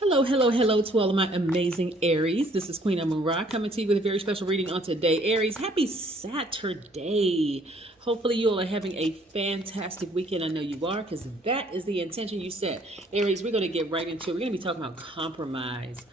Hello, hello, hello to all of my amazing Aries. This is Queen Amun Ra coming to you with a very special reading on today. Aries, happy Saturday. Hopefully you all are having a fantastic weekend. I know you are because that is the intention you set. Aries, we're going to get right into it. We're going to be talking about compromise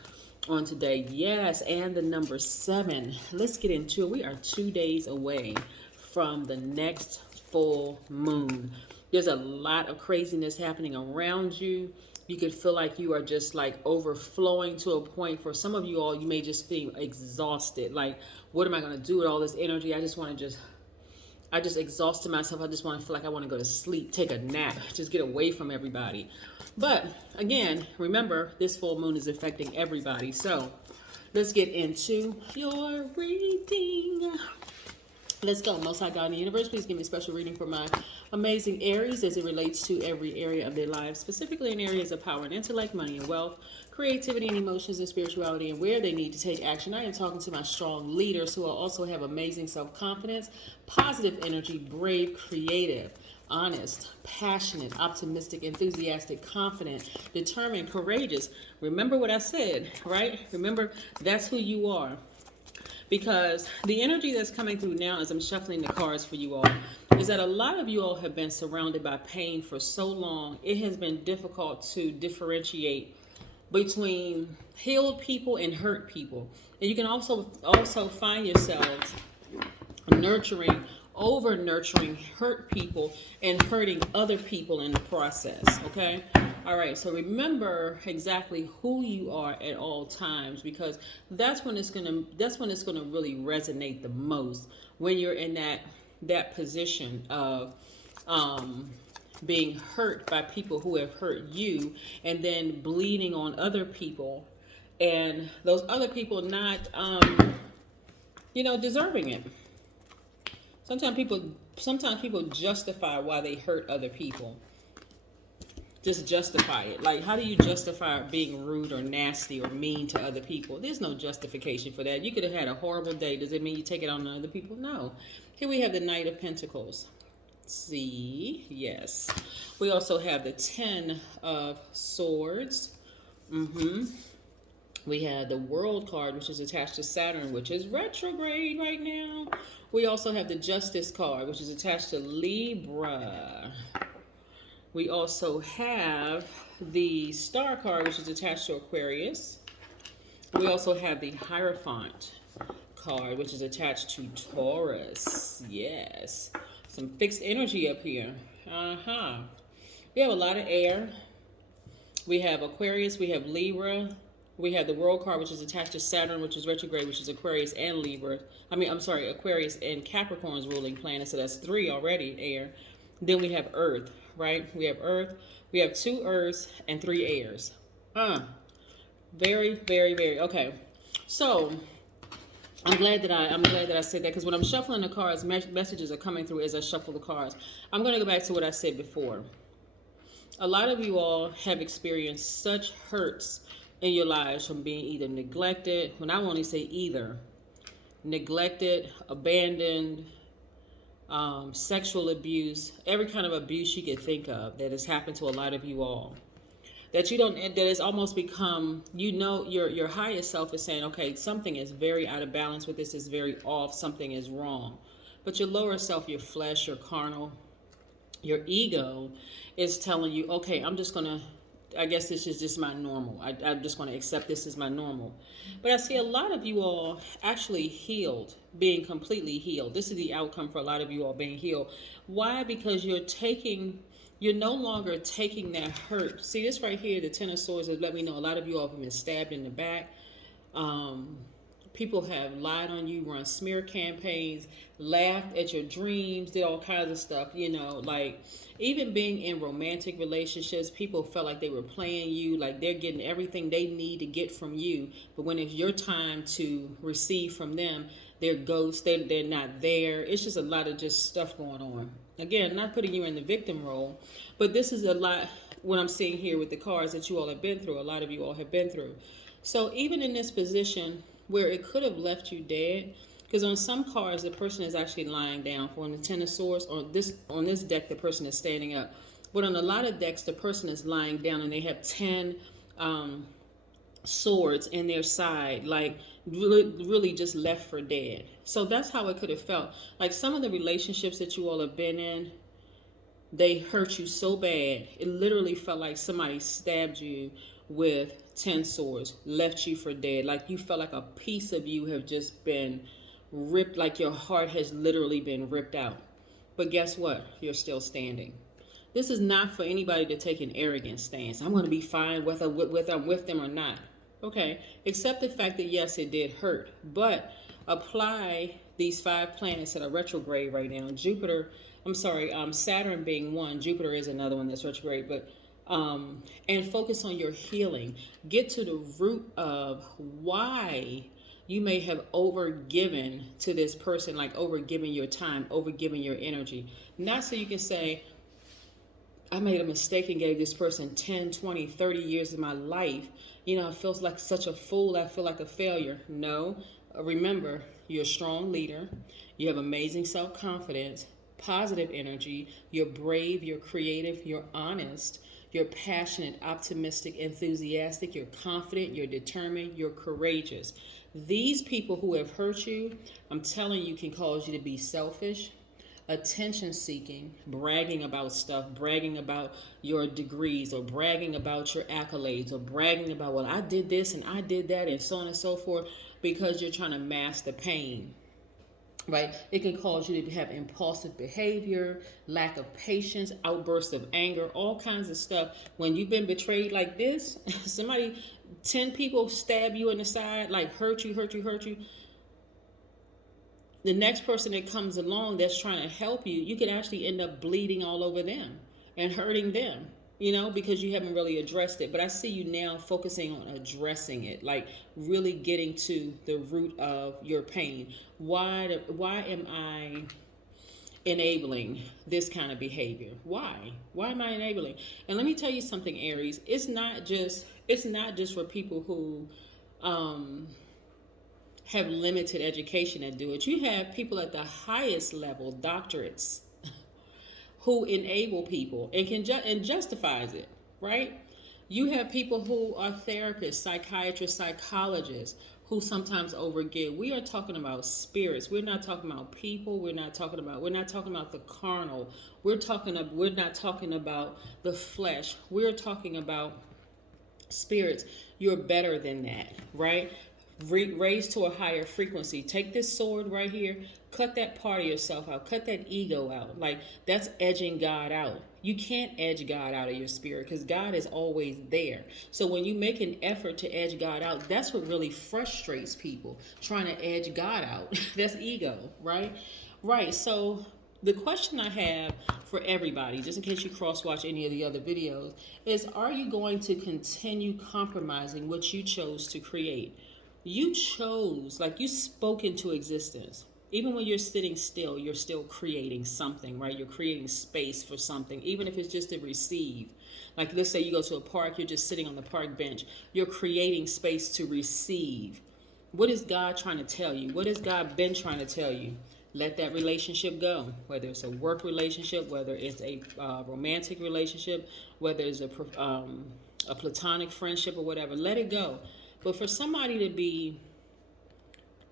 on today. Yes, and the number 7. Let's get into it. We are 2 days away from the next full moon. There's a lot of craziness happening around you. You could feel like you are just like overflowing to a point. For some of you all, you may just feel exhausted. Like, what am I going to do with all this energy? I just exhausted myself. I just want to feel like I want to go to sleep, take a nap, just get away from everybody. But again, remember, this full moon is affecting everybody. So let's get into your reading. Let's go. Most High God in the universe, please give me a special reading for my amazing Aries as it relates to every area of their lives, specifically in areas of power and intellect, money and wealth, creativity and emotions and spirituality, and where they need to take action. I am talking to my strong leaders who will also have amazing self-confidence, positive energy, brave, creative, honest, passionate, optimistic, enthusiastic, confident, determined, courageous. Remember what I said, right? Remember, that's who you are. Because the energy that's coming through now as I'm shuffling the cards for you all is that a lot of you all have been surrounded by pain for so long, it has been difficult to differentiate between healed people and hurt people. And you can also find yourselves nurturing, over nurturing hurt people and hurting other people in the process. Okay. All right. So remember exactly who you are at all times, because that's when it's gonna really resonate the most, when you're in that position of being hurt by people who have hurt you, and then bleeding on other people, and those other people not deserving it. Sometimes people justify why they hurt other people. Just justify it. Like, how do you justify being rude or nasty or mean to other people? There's no justification for that. You could have had a horrible day. Does it mean you take it on other people? No. Here we have the Knight of Pentacles. See? Yes. We also have the Ten of Swords. We have the World card, which is attached to Saturn, which is retrograde right now. We also have the Justice card, which is attached to Libra. We also have the Star card, which is attached to Aquarius. We also have the Hierophant card, which is attached to Taurus. Yes. Some fixed energy up here. We have a lot of air. We have Aquarius. We have Libra. We have the World card, which is attached to Saturn, which is retrograde, which is Aquarius and Libra. Aquarius and Capricorn's ruling planet. So that's 3 already, air. Then we have Earth, right? We have Earth. We have 2 Earths and 3 airs. Very, very, very. Okay. So I'm glad that I said that, because when I'm shuffling the cards, messages are coming through as I shuffle the cards. I'm going to go back to what I said before. A lot of you all have experienced such hurts in your lives from being either neglected, when I only say either, neglected, abandoned, sexual abuse, every kind of abuse you could think of that has happened to a lot of you all. That has almost become, your higher self is saying, okay, something is very out of balance with this, is very off, something is wrong. But your lower self, your flesh, your carnal, your ego is telling you, okay, I guess this is just my normal. I'm just going to accept this as my normal. But I see a lot of you all actually healed, being completely healed. This is the outcome for a lot of you all being healed. Why? Because you're no longer taking that hurt. See, this right here, the Ten of Swords, has let me know a lot of you all have been stabbed in the back. People have lied on you, run smear campaigns, laughed at your dreams, did all kinds of stuff, like even being in romantic relationships, people felt like they were playing you, like they're getting everything they need to get from you. But when it's your time to receive from them, they're ghosts, they're not there. It's just a lot of just stuff going on. Again, not putting you in the victim role, but this is a lot what I'm seeing here with the cards that you all have been through. A lot of you all have been through. So even in this position where it could have left you dead, because on some cards the person is actually lying down. For the Ten of Swords, on this deck the person is standing up, but on a lot of decks the person is lying down and they have 10 swords in their side, like really just left for dead. So that's how it could have felt. Like some of the relationships that you all have been in, they hurt you so bad. It literally felt like somebody stabbed you with 10 swords, left you for dead. Like you felt like a piece of you have just been ripped, like your heart has literally been ripped out. But guess what? You're still standing. This is not for anybody to take an arrogant stance. I'm going to be fine whether I'm with them or not. Okay, accept the fact that yes, it did hurt, but apply these 5 planets that are retrograde right now. Saturn being one, Jupiter is another one that's retrograde, but and focus on your healing. Get to the root of why you may have overgiven to this person, like overgiving your time, overgiving your energy. Not so you can say, I made a mistake and gave this person 10, 20, 30 years of my life. I feel like such a fool. I feel like a failure. No. Remember, you're a strong leader. You have amazing self-confidence, positive energy. You're brave. You're creative. You're honest. You're passionate, optimistic, enthusiastic. You're confident. You're determined. You're courageous. These people who have hurt you, I'm telling you, can cause you to be selfish, attention seeking, bragging about stuff, bragging about your degrees, or bragging about your accolades, or bragging about, well, I did this and I did that, and so on and so forth, because you're trying to mask the pain. Right? It can cause you to have impulsive behavior, lack of patience, outbursts of anger, all kinds of stuff. When you've been betrayed like this, 10 people stab you in the side, like hurt you. The next person that comes along that's trying to help you, you can actually end up bleeding all over them and hurting them, because you haven't really addressed it. But I see you now focusing on addressing it, like really getting to the root of your pain. Why am I enabling this kind of behavior? Why am I enabling? And let me tell you something, Aries. It's not just for people who have limited education that do it. You have people at the highest level, doctorates, who enable people and can and justifies it, right? You have people who are therapists, psychiatrists, psychologists, who sometimes overgive. We are talking about spirits. We're not talking about people. We're not talking about the carnal. We're not talking about the flesh. We're talking about spirits. You're better than that, right? Raise to a higher frequency. Take this sword right here, cut that part of yourself out, cut that ego out. Like, that's edging God out. You can't edge God out of your spirit because God is always there. So when you make an effort to edge God out, that's what really frustrates people, trying to edge God out. That's ego, right? Right. So the question I have for everybody, just in case you cross-watch any of the other videos, is are you going to continue compromising what you chose to create? You chose, like you spoke into existence. Even when you're sitting still, you're still creating something, right? You're creating space for something, even if it's just to receive. Like, let's say you go to a park, you're just sitting on the park bench. You're creating space to receive. What is God trying to tell you? What has God been trying to tell you? Let that relationship go, whether it's a work relationship, whether it's a romantic relationship, whether it's a platonic friendship or whatever. Let it go. But for somebody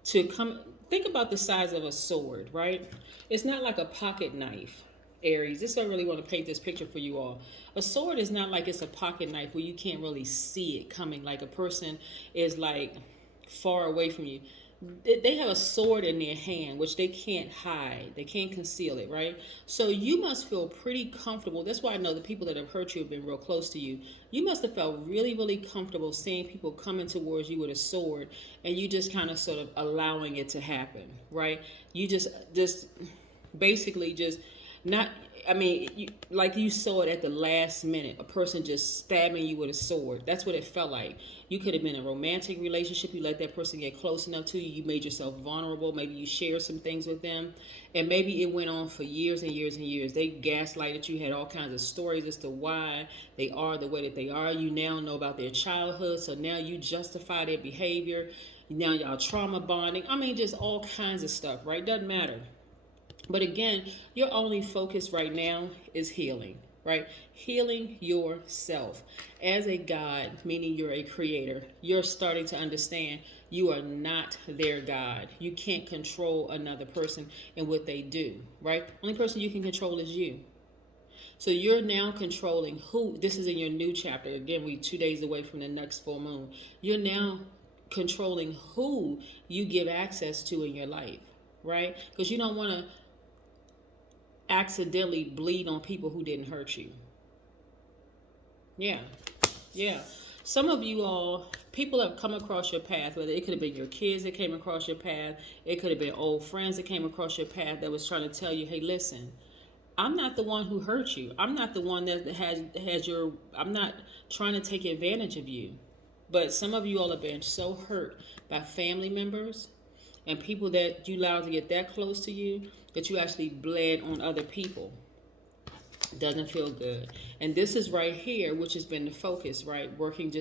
to come, think about the size of a sword, right? It's not like a pocket knife, Aries. This I really want to paint this picture for you all. A sword is not like it's a pocket knife where you can't really see it coming, like a person is like far away from you. They have a sword in their hand, which they can't hide. They can't conceal it, right? So you must feel pretty comfortable. That's why I know the people that have hurt you have been real close to you. You must have felt really, really comfortable seeing people coming towards you with a sword and you just kind of sort of allowing it to happen, right? You just basically just not... like you saw it at the last minute, a person just stabbing you with a sword. That's what it felt like. You could have been in a romantic relationship. You let that person get close enough to you. You made yourself vulnerable. Maybe you shared some things with them. And maybe it went on for years and years and years. They gaslighted you, had all kinds of stories as to why they are the way that they are. You now know about their childhood. So now you justify their behavior. Now y'all trauma bonding. Just all kinds of stuff, right? Doesn't matter. But again, your only focus right now is healing. right? Healing yourself. As a God, meaning you're a creator, you're starting to understand you are not their God. You can't control another person and what they do, right? Only person you can control is you. So you're now controlling who, this is in your new chapter. Again, we 2 days away from the next full moon. You're now controlling who you give access to in your life, right? Because you don't want to accidentally bleed on people who didn't hurt you. Yeah. Yeah. Some of you all, people have come across your path, whether it could have been your kids that came across your path, it could have been old friends that came across your path that was trying to tell you, hey, listen, I'm not the one who hurt you. I'm not the one that has your, I'm not trying to take advantage of you. But some of you all have been so hurt by family members and people that you allowed to get that close to you that you actually bled on other people. Doesn't feel good. And this is right here, which has been the focus, right? Working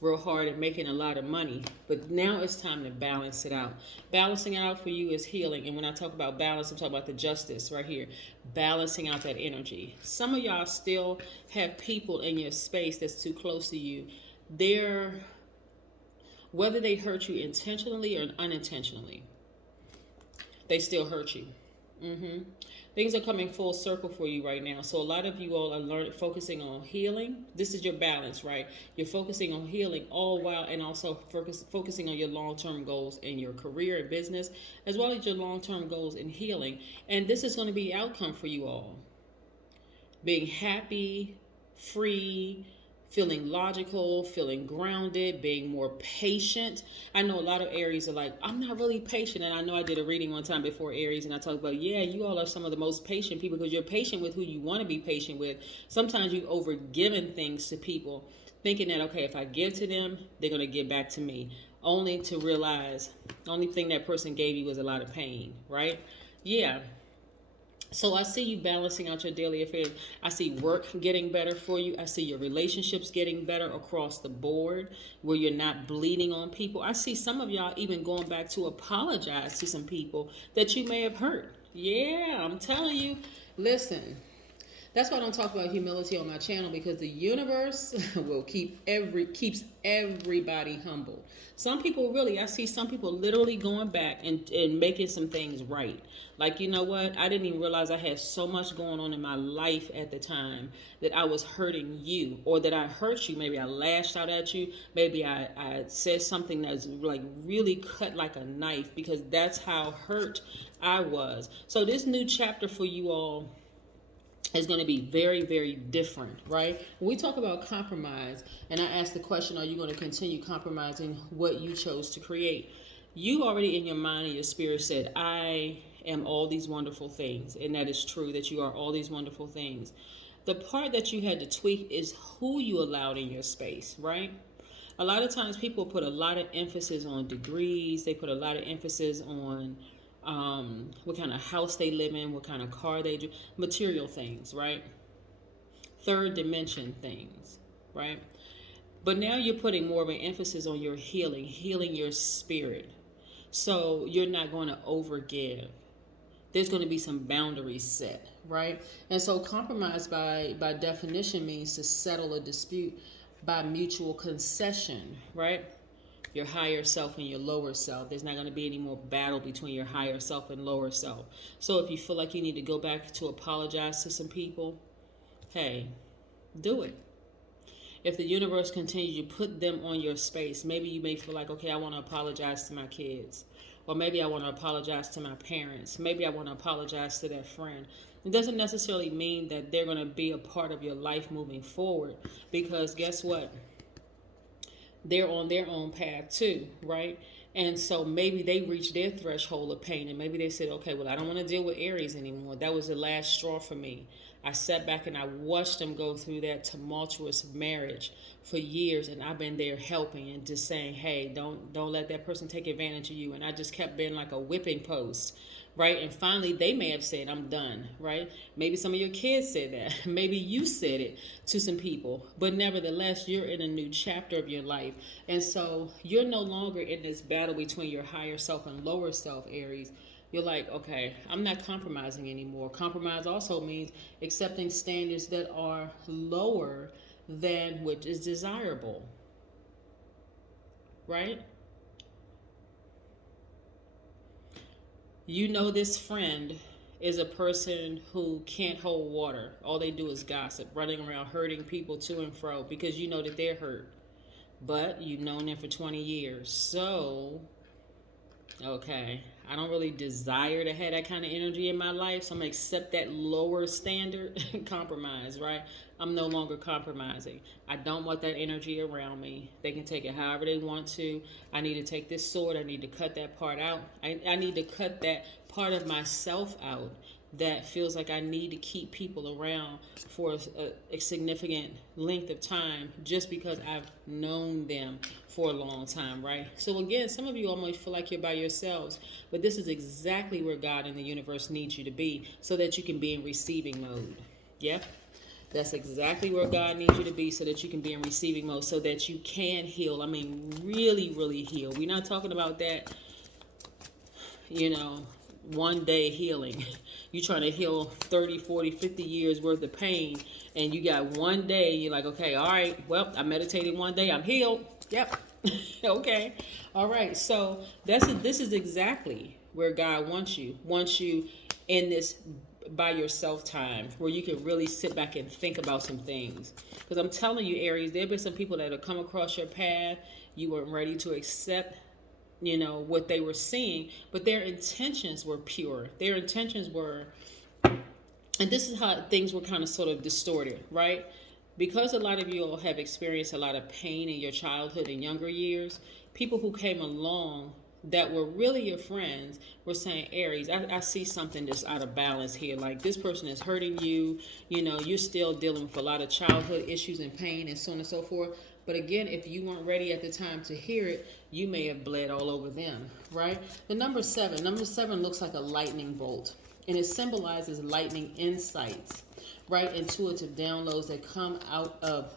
real hard and making a lot of money. But now it's time to balance it out. Balancing it out for you is healing. And when I talk about balance, I'm talking about the justice right here. Balancing out that energy. Some of y'all still have people in your space that's too close to you. Whether they hurt you intentionally or unintentionally, they still hurt you. Things are coming full circle for you right now. So a lot of you all are focusing on healing. This is your balance, right? You're focusing on healing all while and also focusing on your long-term goals in your career and business, as well as your long-term goals in healing. And this is going to be the outcome for you all. Being happy, free, feeling logical, feeling grounded, being more patient. I know a lot of Aries are like, I'm not really patient. And I know I did a reading one time before Aries and I talked about, yeah, you all are some of the most patient people because you're patient with who you want to be patient with. Sometimes you've overgiven things to people thinking that, okay, if I give to them, they're going to give back to me. Only to realize the only thing that person gave you was a lot of pain, right? Yeah. So I see you balancing out your daily affairs. I see work getting better for you. I see your relationships getting better across the board where you're not bleeding on people. I see some of y'all even going back to apologize to some people that you may have hurt. Yeah, I'm telling you. Listen, that's why I don't talk about humility on my channel, because the universe will keeps everybody humble. Some people really, I see some people literally going back and making some things right. Like, you know what? I didn't even realize I had so much going on in my life at the time that I was hurting you, or that I hurt you. Maybe I lashed out at you. Maybe I said something that's like really cut like a knife, because that's how hurt I was. So this new chapter for you all is going to be very, very different, right? When we talk about compromise, and I ask the question, are you going to continue compromising what you chose to create? You already in your mind and your spirit said, I am all these wonderful things. And that is true, that you are all these wonderful things. The part that you had to tweak is who you allowed in your space, right? A lot of times people put a lot of emphasis on degrees. They put a lot of emphasis on what kind of house they live in, what kind of car they do, material things, right? Third dimension things, right? But now you're putting more of an emphasis on your healing your spirit. So you're not going to overgive. There's going to be some boundaries set, right? And so compromise by definition means to settle a dispute by mutual concession, right? Your higher self and your lower self. There's not going to be any more battle between your higher self and lower self. So if you feel like you need to go back to apologize to some people, hey, do it. If the universe continues to put them on your space, maybe you may feel like, okay, I want to apologize to my kids. Or maybe I want to apologize to my parents. Maybe I want to apologize to that friend. It doesn't necessarily mean that they're going to be a part of your life moving forward. Because guess what? They're on their own path too, right? And so maybe they reached their threshold of pain, and maybe they said, okay, well, I don't want to deal with Aries anymore. That was the last straw for me. I sat back and I watched them go through that tumultuous marriage for years, and I've been there helping and just saying, hey, don't let that person take advantage of you. And I just kept being like a whipping post, right? And finally, they may have said, I'm done, right? Maybe some of your kids said that. Maybe you said it to some people. But nevertheless, you're in a new chapter of your life. And so you're no longer in this battle between your higher self and lower self, Aries. you're like, okay, I'm not compromising anymore. Compromise also means accepting standards that are lower than what is desirable, right? You know, this friend is a person who can't hold water. All they do is gossip, running around hurting people to and fro because you know that they're hurt. But you've known them for 20 years. So, okay, I don't really desire to have that kind of energy in my life. So I'm going to accept that lower standard and compromise, right? I'm no longer compromising. I don't want that energy around me. They can take it however they want to. I need to take this sword. I need to cut that part out. I need to cut that part of myself out that feels like I need to keep people around for a significant length of time just because I've known them for a long time, right? So again, some of you almost feel like you're by yourselves, but this is exactly where God and the universe needs you to be so that you can be in receiving mode. Yeah? That's exactly where God needs you to be so that you can be in receiving mode, so that you can heal. I mean, really, really heal. We're not talking about that, one day healing. You trying to heal 30, 40, 50 years worth of pain, and you got one day, you're like, okay, all right, well, I meditated one day, I'm healed. Yep. Okay. All right. So this is exactly where God wants you. Wants you in this by yourself time where you can really sit back and think about some things. Because I'm telling you, Aries, there have been some people that have come across your path. You weren't ready to accept what they were seeing, but their intentions were pure. Their intentions were, and this is how things were kind of sort of distorted, right? Because a lot of you all have experienced a lot of pain in your childhood and younger years, people who came along that were really your friends were saying, Aries, I see something that's out of balance here. Like, this person is hurting you. You're still dealing with a lot of childhood issues and pain and so on and so forth. But again, if you weren't ready at the time to hear it, you may have bled all over them, right? The number seven looks like a lightning bolt, and it symbolizes lightning insights, right? Intuitive downloads that come out of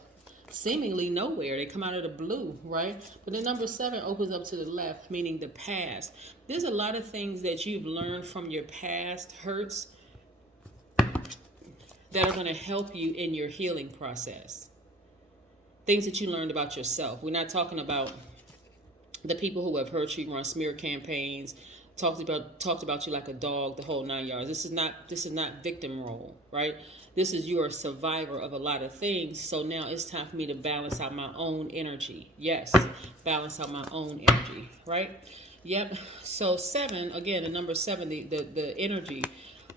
seemingly nowhere. They come out of the blue, right? But the number 7 opens up to the left, meaning the past. There's a lot of things that you've learned from your past hurts that are going to help you in your healing process. Things that you learned about yourself. We're not talking about the people who have hurt you, run smear campaigns, talked about you like a dog, the whole 9 yards. This is not victim role, right? This is you're a survivor of a lot of things. So now it's time for me to balance out my own energy. Yes, balance out my own energy, right? Yep. So 7, again, the number 7, the energy,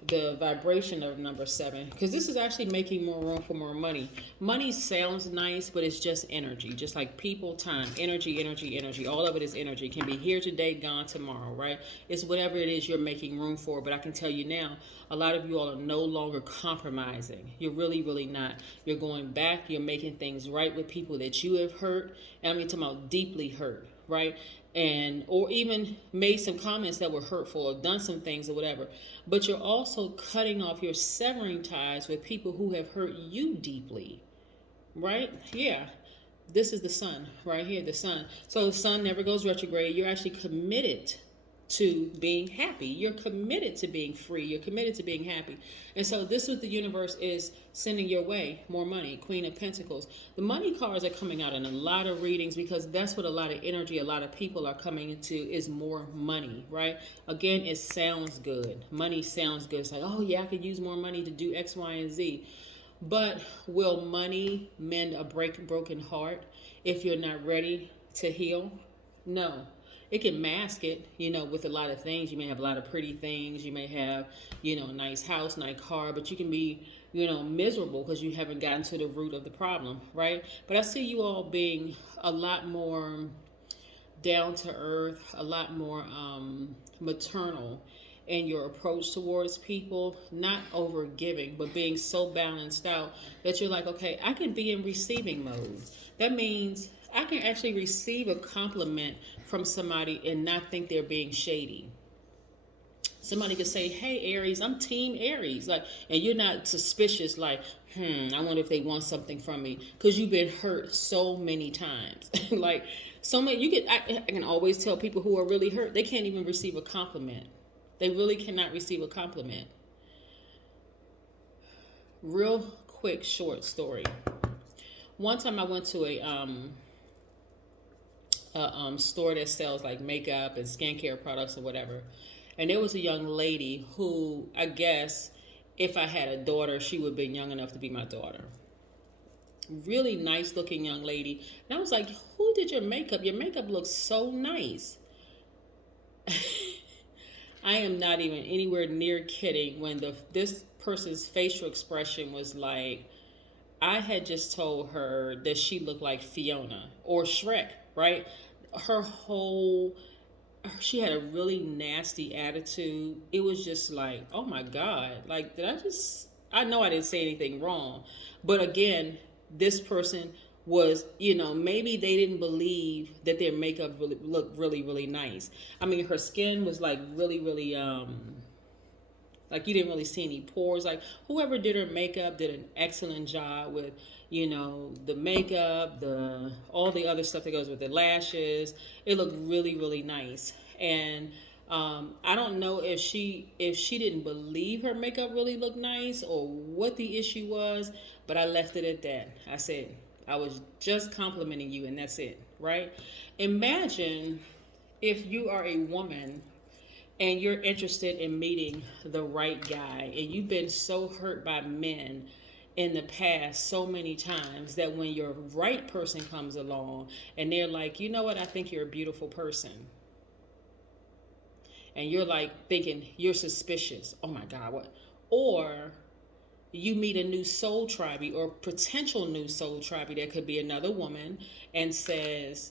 the vibration of number 7, because this is actually making more room for more money. Money sounds nice, but it's just energy, just like people, time, energy. All of it is energy. It can be here today, gone tomorrow, right? It's whatever it is you're making room for. But I can tell you now, a lot of you all are no longer compromising. You're really, really not. You're going back. You're making things right with people that you have hurt. And I mean, talking about deeply hurt, right? And or even made some comments that were hurtful or done some things or whatever. But you're also cutting off, you're severing ties with people who have hurt you deeply, right? Yeah. This is the sun right here, the sun. So the sun never goes retrograde. You're actually committed to being happy. You're committed to being free. You're committed to being happy. And so this is what the universe is sending your way. More money. Queen of Pentacles. The money cards are coming out in a lot of readings because that's what a lot of energy, a lot of people are coming into is more money, right? Again, it sounds good. Money sounds good. It's like, oh yeah, I could use more money to do X, Y, and Z. But will money mend a broken heart if you're not ready to heal? No. It can mask it, with a lot of things. You may have a lot of pretty things. You may have, a nice house, nice car, but you can be, miserable because you haven't gotten to the root of the problem, right? But I see you all being a lot more down to earth, a lot more maternal in your approach towards people, not over giving, but being so balanced out that you're like, okay, I can be in receiving mode. That means I can actually receive a compliment from somebody and not think they're being shady. Somebody could say, hey, Aries, I'm team Aries. And you're not suspicious like, I wonder if they want something from me. Because you've been hurt so many times. I can always tell people who are really hurt, they can't even receive a compliment. They really cannot receive a compliment. Real quick, short story. One time I went to a store that sells like makeup and skincare products or whatever. And there was a young lady who, I guess, if I had a daughter, she would have been young enough to be my daughter. Really nice looking young lady. And I was like, who did your makeup? Your makeup looks so nice. I am not even anywhere near kidding when this person's facial expression was like, I had just told her that she looked like Fiona or Shrek, right? Her whole, she had a really nasty attitude. It was just like, oh my God, like, I know I didn't say anything wrong. But again, this person was, maybe they didn't believe that their makeup really looked really, really nice. I mean, her skin was like really, really, like you didn't really see any pores. Like whoever did her makeup did an excellent job with, the makeup, all the other stuff that goes with the lashes. It looked really, really nice. And I don't know if she didn't believe her makeup really looked nice or what the issue was, but I left it at that. I said, I was just complimenting you and that's it, right? Imagine if you are a woman and you're interested in meeting the right guy and you've been so hurt by men in the past so many times that when your right person comes along and they're like, you know what, I think you're a beautiful person. And you're like thinking you're suspicious. Oh my God, what? Or you meet a new soul tribe or potential new soul tribe that could be another woman and says,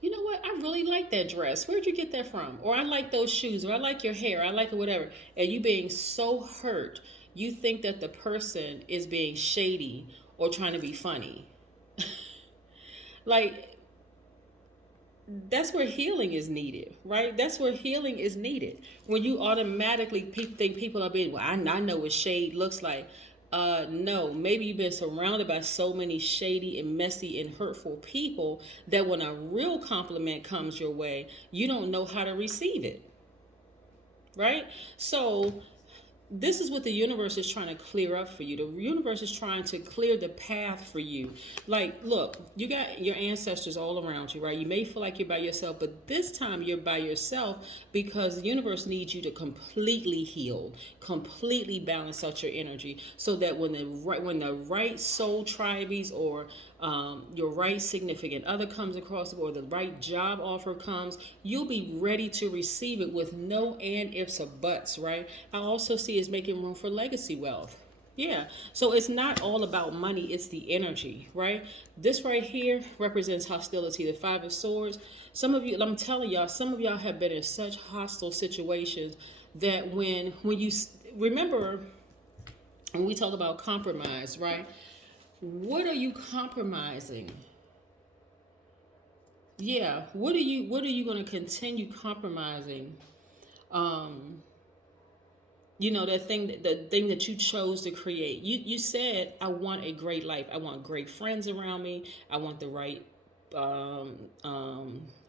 you know what, I really like that dress. Where'd you get that from? Or I like those shoes, or I like your hair, I like it, whatever. And you being so hurt, you think that the person is being shady or trying to be funny. Like, that's where healing is needed, right? That's where healing is needed. When you automatically think people are being, well, I know what shade looks like. No, maybe you've been surrounded by so many shady and messy and hurtful people that when a real compliment comes your way, you don't know how to receive it, right? So this is what the universe is trying to clear up for you. The universe is trying to clear the path for you. Like, look, you got your ancestors all around you, right? You may feel like you're by yourself, but this time you're by yourself because the universe needs you to completely heal, completely balance out your energy, so that when the right soul tribes or your right significant other comes across, or the right job offer comes, you'll be ready to receive it with no and ifs or buts, right? I also see is making room for legacy wealth. Yeah. So it's not all about money, it's the energy, right? This right here represents hostility, the Five of Swords. Some of you, I'm telling y'all, some of y'all have been in such hostile situations that when you remember when we talk about compromise, right? What are you compromising? Yeah, what are you going to continue compromising? The thing that you chose to create. You said, I want a great life. I want great friends around me. I want the right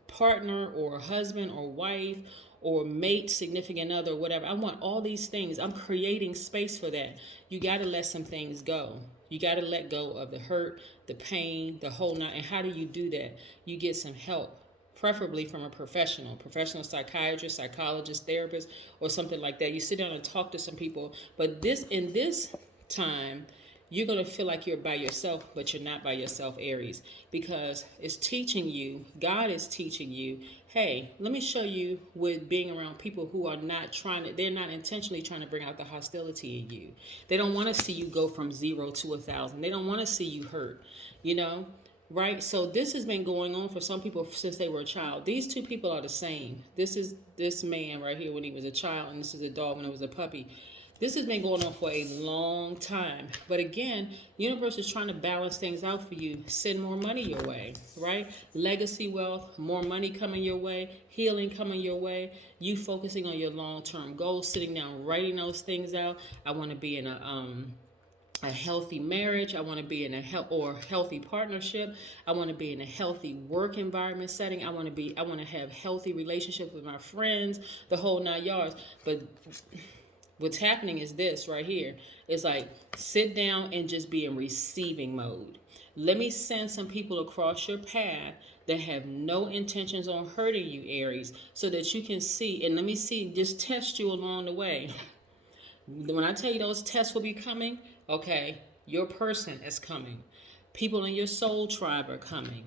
partner or husband or wife or mate, significant other, whatever. I want all these things. I'm creating space for that. You got to let some things go. You got to let go of the hurt, the pain, the whole night. And how do you do that? You get some help, preferably from a professional psychiatrist, psychologist, therapist, or something like that. You sit down and talk to some people. But in this time, you're going to feel like you're by yourself, but you're not by yourself, Aries, because it's teaching you, God is teaching you, hey, let me show you with being around people who are they're not intentionally trying to bring out the hostility in you. They don't want to see you go from 0 to 1,000. They don't want to see you hurt, right? So this has been going on for some people since they were a child. These two people are the same. This is this man right here when he was a child, and this is a dog when it was a puppy. This has been going on for a long time. But again, universe is trying to balance things out for you. Send more money your way, right? Legacy wealth, more money coming your way, healing coming your way, you focusing on your long-term goals, sitting down, writing those things out. I want to be in a a healthy marriage. I want to be in a healthy partnership. I want to be in a healthy work environment setting. I want to have healthy relationships with my friends, the whole 9 yards. But what's happening is this right here. It's like, sit down and just be in receiving mode. Let me send some people across your path that have no intentions on hurting you, Aries, so that you can see, and let me see, just test you along the way. When I tell you those tests will be coming, okay, your person is coming. People in your soul tribe are coming.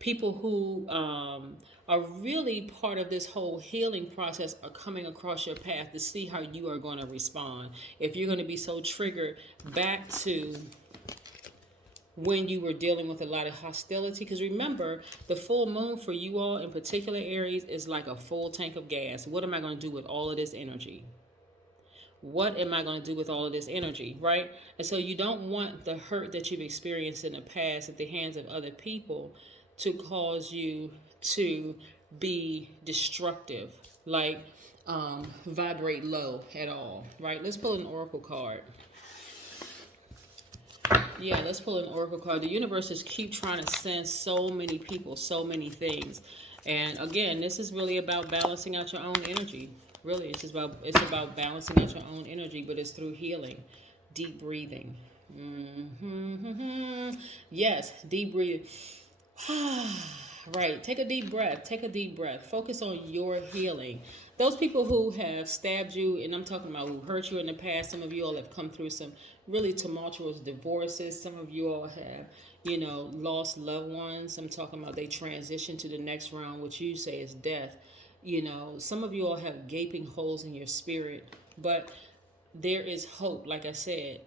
People who are really part of this whole healing process are coming across your path to see how you are going to respond. If you're going to be so triggered back to when you were dealing with a lot of hostility. Because remember, the full moon for you all in particular, Aries, is like a full tank of gas. What am I going to do with all of this energy? What am I going to do with all of this energy, right? And so you don't want the hurt that you've experienced in the past at the hands of other people to cause you to be destructive, like vibrate low at all, right? Let's pull an oracle card. Yeah, let's pull an oracle card. The universe just keep trying to send so many people, so many things. And again, this is really about balancing out your own energy. Really, it's about balancing out your own energy, but it's through healing, deep breathing. Yes, deep breathing. Right, take a deep breath. Take a deep breath. Focus on your healing. Those people who have stabbed you, and I'm talking about who hurt you in the past, some of you all have come through some really tumultuous divorces. Some of you all have, lost loved ones. I'm talking about they transition to the next round, which you say is death. Some of you all have gaping holes in your spirit, but there is hope. Like I said,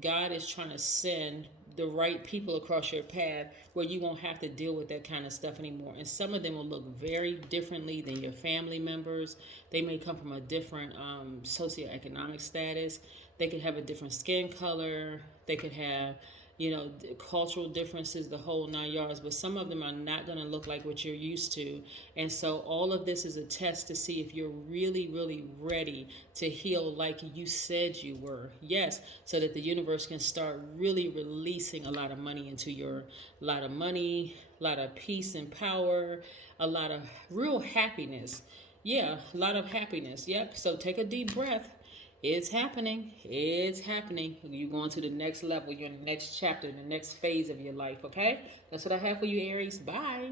God is trying to send the right people across your path where you won't have to deal with that kind of stuff anymore. And some of them will look very differently than your family members. They may come from a different socioeconomic status. They could have a different skin color. They could have, cultural differences, the whole 9 yards. But some of them are not going to look like what you're used to. And so all of this is a test to see if you're really, really ready to heal like you said you were. Yes, so that the universe can start really releasing a lot of money into a lot of peace and power, a lot of real happiness. Yeah, a lot of happiness. Yep. So take a deep breath. It's happening. It's happening. You're going to the next level. You're in the next chapter, the next phase of your life, okay? That's what I have for you, Aries. Bye.